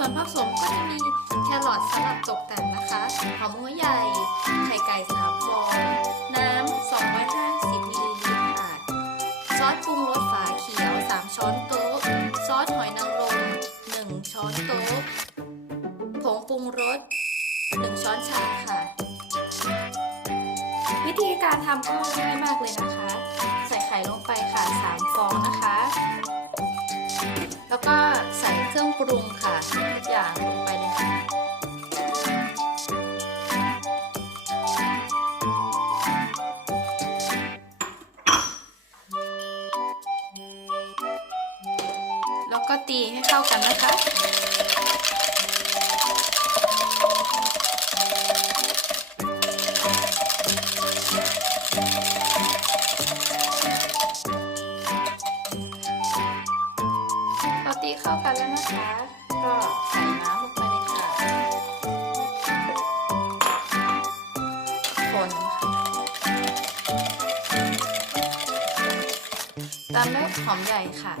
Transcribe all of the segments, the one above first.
ส่วนผสมก็จะมีแครอทสำหรับตกแต่งนะคะหอมหัวใหญ่ ไข่ไก่สามฟอง น้ำ 250มิลลิลิตรค่ะซอสปรุงรสฝาเขียว 3 ช้อนโต๊ะ ซอสหอยนางรม 1 ช้อนโต๊ะ ผงปรุงรส 1 ช้อนชาค่ะ วิธีการทำก็ง่ายมากเลยนะคะ ใส่ไข่ลงไปค่ะ 3 ฟองนะคะ แล้วก็ใส่เครื่องปรุง ก็ตีให้เข้ากันนะคะพอตีเข้ากันแล้วนะคะ ก็ใส่น้ำลงไปเลยค่ะคนค่ะตามด้วยหอมใหญ่ค่ะ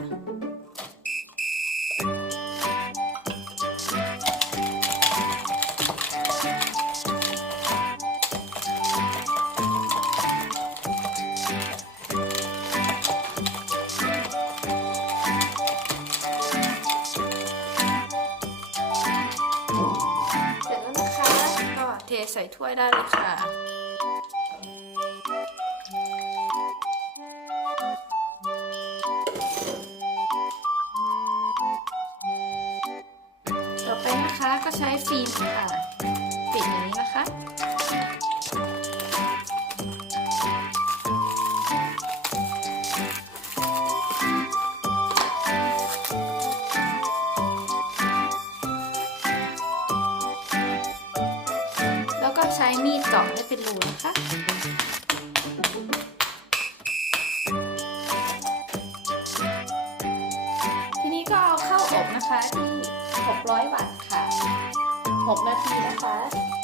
ใส่ถ้วยได้เลยค่ะ ต่อไปนะคะก็ใช้ฟิล์มค่ะ ใช้มีดเจาะให้เป็นรูนะคะ ทีนี้ก็เอาเข้าอบนะคะที่ 600 วัตต์ค่ะ 6 นาทีนะคะ